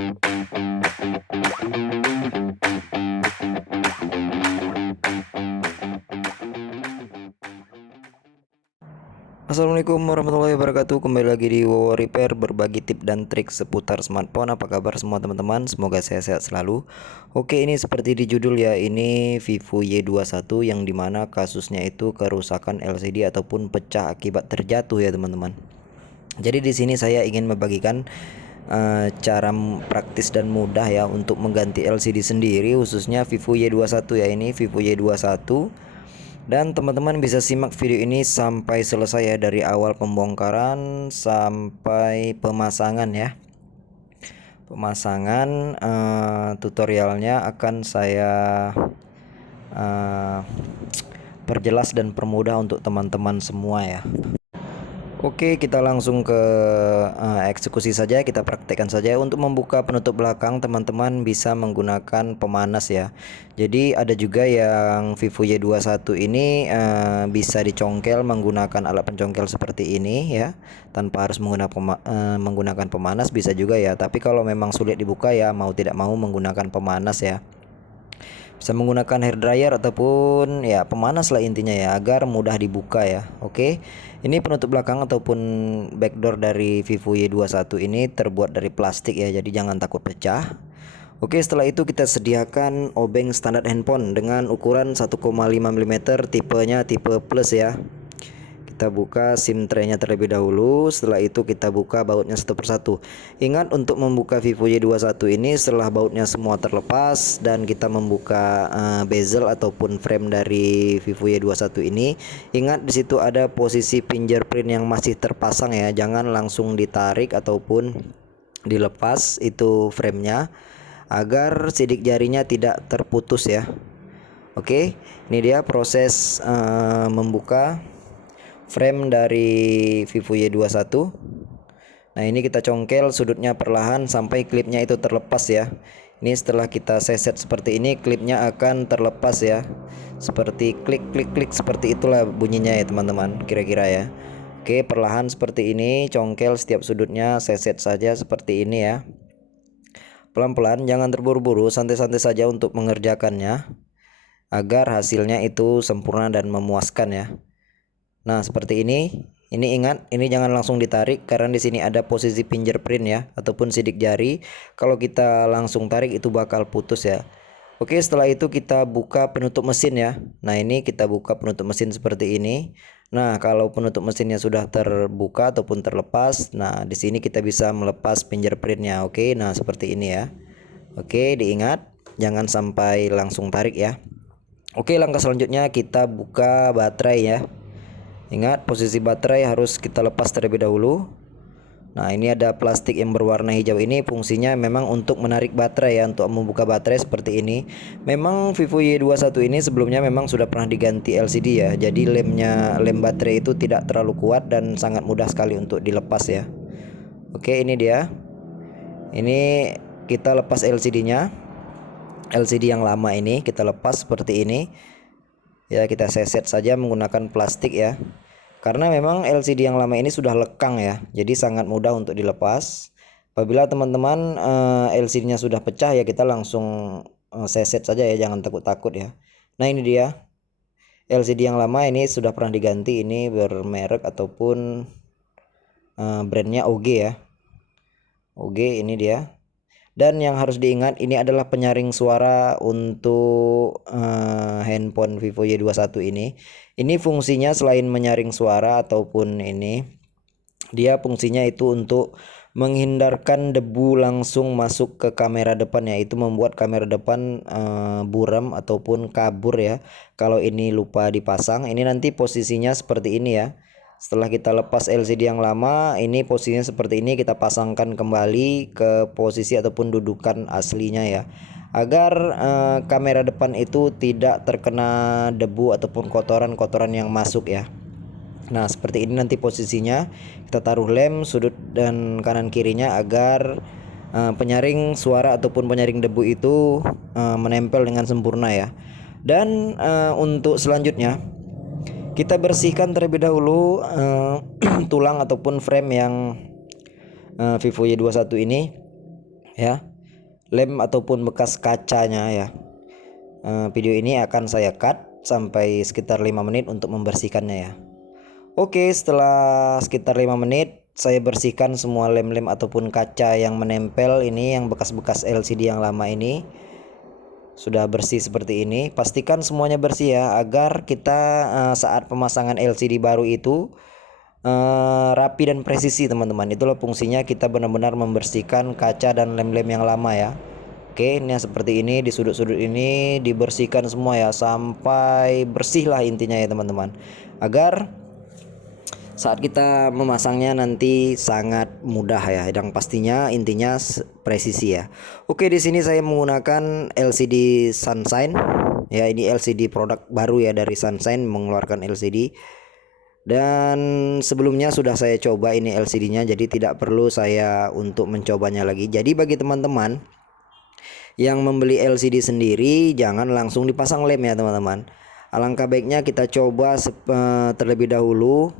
Assalamualaikum warahmatullahi wabarakatuh. Kembali lagi di Wowo Repair, berbagi tip dan trik seputar smartphone. Apa kabar semua teman-teman? Semoga sehat-sehat selalu. Oke, ini seperti di judul ya, ini Vivo Y21 yang dimana kasusnya itu kerusakan LCD ataupun pecah akibat terjatuh ya teman-teman. Jadi di sini saya ingin membagikan cara praktis dan mudah ya untuk mengganti LCD sendiri, khususnya Vivo Y21 ya, ini Vivo Y21. Dan teman-teman bisa simak video ini sampai selesai ya, dari awal pembongkaran sampai pemasangan ya. Pemasangan tutorialnya akan saya perjelas dan permudah untuk teman-teman semua ya. Oke, kita langsung ke eksekusi saja, kita praktekkan saja. Untuk membuka penutup belakang, teman-teman bisa menggunakan pemanas ya. Jadi ada juga yang Vivo Y21 ini bisa dicongkel menggunakan alat pencongkel seperti ini ya, tanpa harus menggunakan pemanas, bisa juga ya. Tapi kalau memang sulit dibuka ya, mau tidak mau menggunakan pemanas ya. Bisa menggunakan hair dryer ataupun ya pemanas lah intinya ya, agar mudah dibuka ya. Oke, ini penutup belakang ataupun backdoor dari Vivo Y21 ini terbuat dari plastik ya, jadi jangan takut pecah. Oke, setelah itu kita sediakan obeng standar handphone dengan ukuran 1,5 mm, tipenya tipe plus ya. Kita buka SIM tray-nya terlebih dahulu. Setelah itu kita buka bautnya satu persatu. Ingat, untuk membuka Vivo Y21 ini, setelah bautnya semua terlepas dan kita membuka bezel ataupun frame dari Vivo Y21 ini, ingat di situ ada posisi fingerprint yang masih terpasang ya. Jangan langsung ditarik ataupun dilepas itu framenya, agar sidik jarinya tidak terputus ya. Oke, ini dia proses membuka frame dari Vivo Y21. Nah, ini kita congkel sudutnya perlahan sampai klipnya itu terlepas ya. Ini setelah kita seset seperti ini, klipnya akan terlepas ya. Seperti klik klik klik, seperti itulah bunyinya ya teman-teman, kira-kira ya. Oke, perlahan seperti ini, congkel setiap sudutnya, seset saja seperti ini ya. Pelan-pelan, jangan terburu-buru, santai-santai saja untuk mengerjakannya, agar hasilnya itu sempurna dan memuaskan ya. Nah, seperti ini. Ini ingat, ini jangan langsung ditarik karena di sini ada posisi fingerprint ya, ataupun sidik jari. Kalau kita langsung tarik itu bakal putus ya. Oke, setelah itu kita buka penutup mesin ya. Nah, ini kita buka penutup mesin seperti ini. Nah, kalau penutup mesinnya sudah terbuka ataupun terlepas, nah di sini kita bisa melepas fingerprintnya. Oke, nah seperti ini ya. Oke, diingat jangan sampai langsung tarik ya. Oke, langkah selanjutnya kita buka baterai ya. Ingat, posisi baterai harus kita lepas terlebih dahulu. Nah, ini ada plastik yang berwarna hijau, ini fungsinya memang untuk menarik baterai ya, untuk membuka baterai seperti ini. Memang Vivo Y21 ini sebelumnya memang sudah pernah diganti LCD ya. Jadi lem baterai itu tidak terlalu kuat dan sangat mudah sekali untuk dilepas ya. Oke, ini dia. Ini kita lepas LCD-nya. LCD yang lama ini kita lepas seperti ini. Ya, kita seset saja menggunakan plastik ya. Karena memang LCD yang lama ini sudah lekang ya, jadi sangat mudah untuk dilepas. Apabila teman-teman LCD-nya sudah pecah ya, kita langsung seset saja ya, jangan takut-takut ya. Nah, ini dia LCD yang lama, ini sudah pernah diganti, ini bermerek ataupun brandnya OG ya. OG, ini dia. Dan yang harus diingat, ini adalah penyaring suara untuk handphone Vivo Y21 ini. Ini fungsinya selain menyaring suara ataupun ini, dia fungsinya itu untuk menghindarkan debu langsung masuk ke kamera depan ya. Itu membuat kamera depan buram ataupun kabur ya, kalau ini lupa dipasang. Ini nanti posisinya seperti ini ya. Setelah kita lepas LCD yang lama, ini posisinya seperti ini, kita pasangkan kembali ke posisi ataupun dudukan aslinya ya, agar kamera depan itu tidak terkena debu ataupun kotoran-kotoran yang masuk ya. Nah, seperti ini nanti posisinya. Kita taruh lem sudut dan kanan kirinya agar penyaring suara ataupun penyaring debu itu menempel dengan sempurna ya. Dan untuk selanjutnya kita bersihkan terlebih dahulu tulang ataupun frame yang Vivo Y21 ini ya. lem ataupun bekas kacanya ya. Video ini akan saya cut sampai sekitar 5 menit untuk membersihkannya ya. Oke, setelah sekitar 5 menit saya bersihkan semua lem-lem ataupun kaca yang menempel ini, yang bekas-bekas LCD yang lama ini. Sudah bersih seperti ini. Pastikan semuanya bersih ya, agar kita saat pemasangan LCD baru itu rapi dan presisi teman-teman. Itulah fungsinya, kita benar-benar membersihkan kaca dan lem-lem yang lama ya. Oke, ini seperti ini, di sudut-sudut ini dibersihkan semua ya, sampai bersih lah intinya ya teman-teman, agar saat kita memasangnya nanti sangat mudah ya, dan pastinya intinya presisi ya. Oke, di sini saya menggunakan LCD Sunshine ya, ini LCD produk baru ya dari Sunshine, mengeluarkan LCD. Dan sebelumnya sudah saya coba ini LCD-nya, jadi tidak perlu saya untuk mencobanya lagi. Jadi bagi teman-teman yang membeli LCD sendiri, jangan langsung dipasang lem ya teman-teman. Alangkah baiknya kita coba terlebih dahulu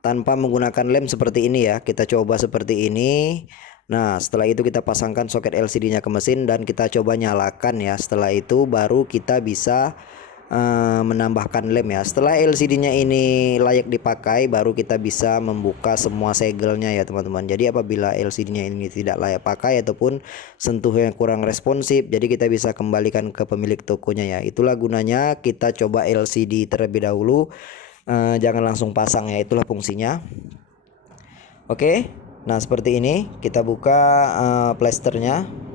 tanpa menggunakan lem seperti ini ya. Kita coba seperti ini. Nah, setelah itu kita pasangkan soket LCD-nya ke mesin dan kita coba nyalakan ya. Setelah itu baru kita bisa menambahkan lem ya. Setelah LCD-nya ini layak dipakai, baru kita bisa membuka semua segelnya ya teman-teman. Jadi apabila LCD-nya ini tidak layak pakai ataupun sentuhnya kurang responsif, jadi kita bisa kembalikan ke pemilik tokonya ya. Itulah gunanya kita coba LCD terlebih dahulu, jangan langsung pasang ya. Itulah fungsinya. Oke, nah seperti ini kita buka plasternya.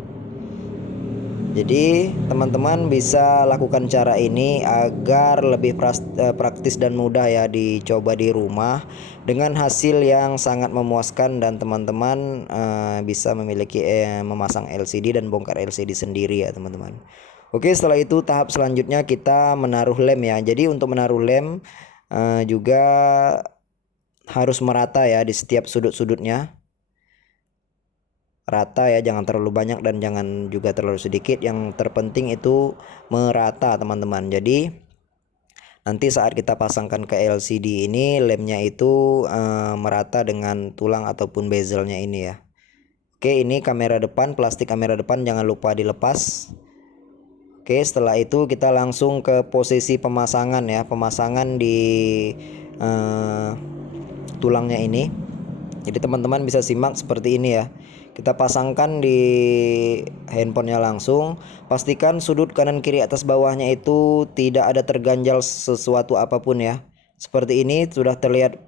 Jadi teman-teman bisa lakukan cara ini agar lebih praktis dan mudah ya, dicoba di rumah dengan hasil yang sangat memuaskan, dan teman-teman bisa memiliki memasang LCD dan bongkar LCD sendiri ya teman-teman. Oke, setelah itu tahap selanjutnya kita menaruh lem ya. Jadi untuk menaruh lem juga harus merata ya di setiap sudut-sudutnya. Rata ya, jangan terlalu banyak dan jangan juga terlalu sedikit. Yang terpenting itu merata teman-teman. Jadi nanti saat kita pasangkan ke LCD ini, lemnya itu merata dengan tulang ataupun bezelnya ini ya. Oke, ini kamera depan, plastik kamera depan jangan lupa dilepas. Oke, setelah itu kita langsung ke posisi pemasangan ya, pemasangan di tulangnya ini. Jadi teman-teman bisa simak seperti ini ya. Kita pasangkan di handphonenya langsung. Pastikan sudut kanan kiri atas bawahnya itu tidak ada terganjal sesuatu apapun ya. Seperti ini sudah terlihat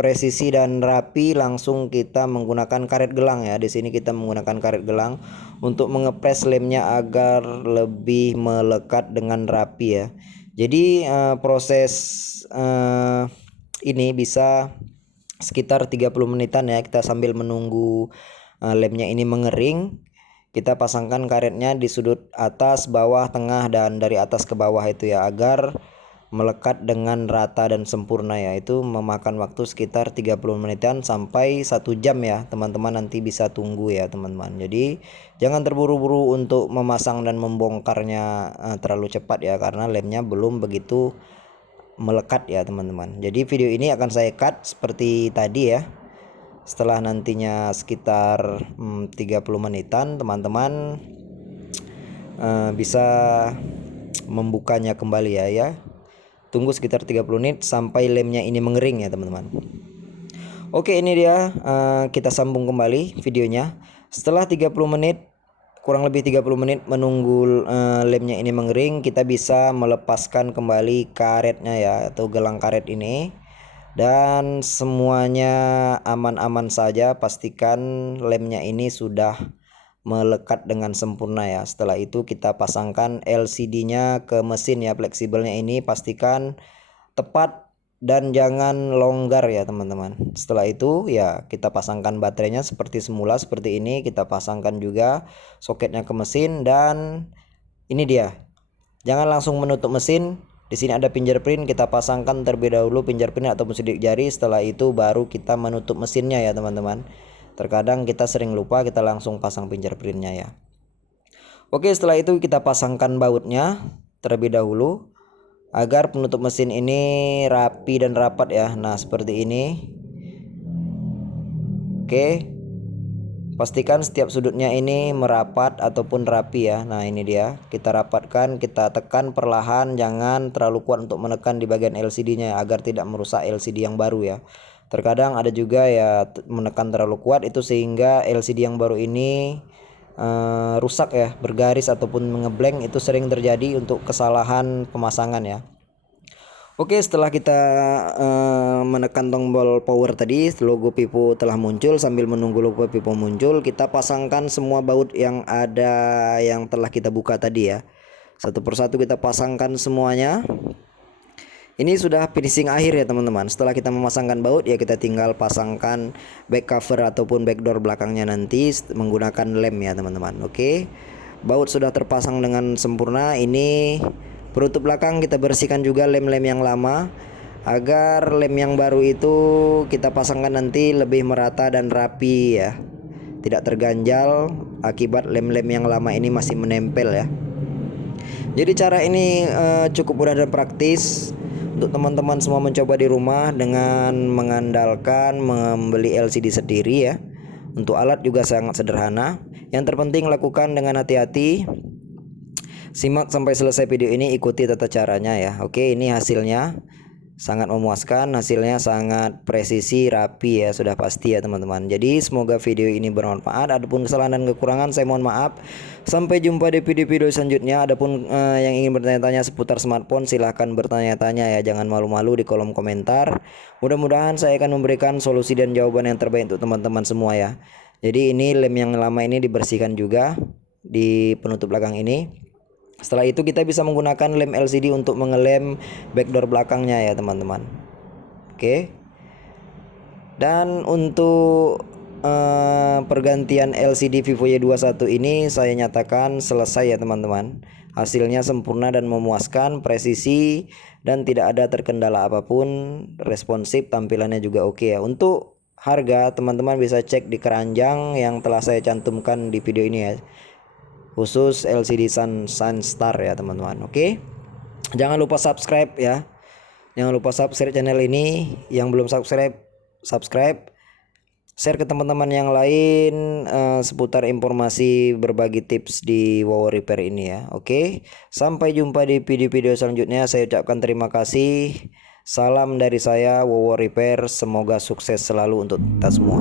presisi dan rapi. Langsung kita menggunakan karet gelang ya. Di sini kita menggunakan karet gelang untuk mengepres lemnya agar lebih melekat dengan rapi ya. Jadi proses ini bisa sekitar 30 menitan ya, kita sambil menunggu lemnya ini mengering. Kita pasangkan karetnya di sudut atas, bawah, tengah, dan dari atas ke bawah itu ya, agar melekat dengan rata dan sempurna ya. Itu memakan waktu sekitar 30 menitan sampai 1 jam ya teman-teman, nanti bisa tunggu ya teman-teman. Jadi jangan terburu-buru untuk memasang dan membongkarnya terlalu cepat ya, karena lemnya belum begitu melekat ya teman-teman. Jadi video ini akan saya cut seperti tadi ya. Setelah nantinya sekitar 30 menitan, teman-teman bisa membukanya kembali ya. Tunggu sekitar 30 menit sampai lemnya ini mengering ya teman-teman. Oke, ini dia, kita sambung kembali videonya. Setelah 30 menit, kurang lebih 30 menit menunggu lemnya ini mengering, kita bisa melepaskan kembali karetnya ya, atau gelang karet ini, dan semuanya aman-aman saja. Pastikan lemnya ini sudah melekat dengan sempurna ya. Setelah itu kita pasangkan LCD-nya ke mesin ya, fleksibelnya ini pastikan tepat dan jangan longgar ya teman-teman. Setelah itu ya kita pasangkan baterainya seperti semula, seperti ini. Kita pasangkan juga soketnya ke mesin, dan ini dia. Jangan langsung menutup mesin. Di sini ada fingerprint, kita pasangkan terlebih dahulu fingerprint ataupun sidik jari. Setelah itu baru kita menutup mesinnya ya teman-teman. Terkadang kita sering lupa, kita langsung pasang fingerprintnya ya. Oke, setelah itu kita pasangkan bautnya terlebih dahulu agar penutup mesin ini rapi dan rapat ya. Nah seperti ini. Oke, Pastikan setiap sudutnya ini merapat ataupun rapi ya. Nah ini dia, kita rapatkan, kita tekan perlahan, jangan terlalu kuat untuk menekan di bagian LCD-nya agar tidak merusak LCD yang baru ya. Terkadang ada juga ya menekan terlalu kuat itu sehingga LCD yang baru ini rusak ya, bergaris ataupun ngeblank, itu sering terjadi untuk kesalahan pemasangan ya. Oke, setelah kita menekan tombol power tadi, logo Vivo telah muncul. Sambil menunggu logo Vivo muncul, kita pasangkan semua baut yang ada yang telah kita buka tadi ya. Satu persatu kita pasangkan semuanya. Ini sudah finishing akhir ya teman-teman. Setelah kita memasangkan baut ya, kita tinggal pasangkan back cover ataupun backdoor belakangnya nanti menggunakan lem ya teman-teman. Oke, baut sudah terpasang dengan sempurna. Ini penutup belakang kita bersihkan juga lem-lem yang lama agar lem yang baru itu kita pasangkan nanti lebih merata dan rapi ya, tidak terganjal akibat lem-lem yang lama ini masih menempel ya. Jadi cara ini cukup mudah dan praktis untuk teman-teman semua mencoba di rumah dengan mengandalkan membeli LCD sendiri ya. Untuk alat juga sangat sederhana. Yang terpenting lakukan dengan hati-hati. Simak sampai selesai video ini, ikuti tata caranya ya. Oke, ini hasilnya sangat memuaskan, hasilnya sangat presisi, rapi ya, sudah pasti ya teman-teman. Jadi semoga video ini bermanfaat. Adapun kesalahan dan kekurangan saya mohon maaf. Sampai jumpa di video-video selanjutnya. Adapun yang ingin bertanya-tanya seputar smartphone, silahkan bertanya-tanya ya, jangan malu-malu di kolom komentar. Mudah-mudahan saya akan memberikan solusi dan jawaban yang terbaik untuk teman-teman semua ya. Jadi ini lem yang lama ini dibersihkan juga di penutup belakang ini. Setelah itu kita bisa menggunakan lem LCD untuk mengelem backdoor belakangnya ya teman-teman. Oke. Dan untuk pergantian LCD Vivo Y21 ini saya nyatakan selesai ya teman-teman. Hasilnya sempurna dan memuaskan, presisi dan tidak ada terkendala apapun, responsif, tampilannya juga oke ya. Untuk harga teman-teman bisa cek di keranjang yang telah saya cantumkan di video ini ya, khusus LCD Sunstar ya teman-teman. Oke, jangan lupa subscribe ya, jangan lupa subscribe channel ini. Yang belum subscribe, share ke teman-teman yang lain seputar informasi berbagi tips di Wowo Repair ini ya. Oke, sampai jumpa di video-video selanjutnya. Saya ucapkan terima kasih. Salam dari saya Wowo Repair, semoga sukses selalu untuk kita semua.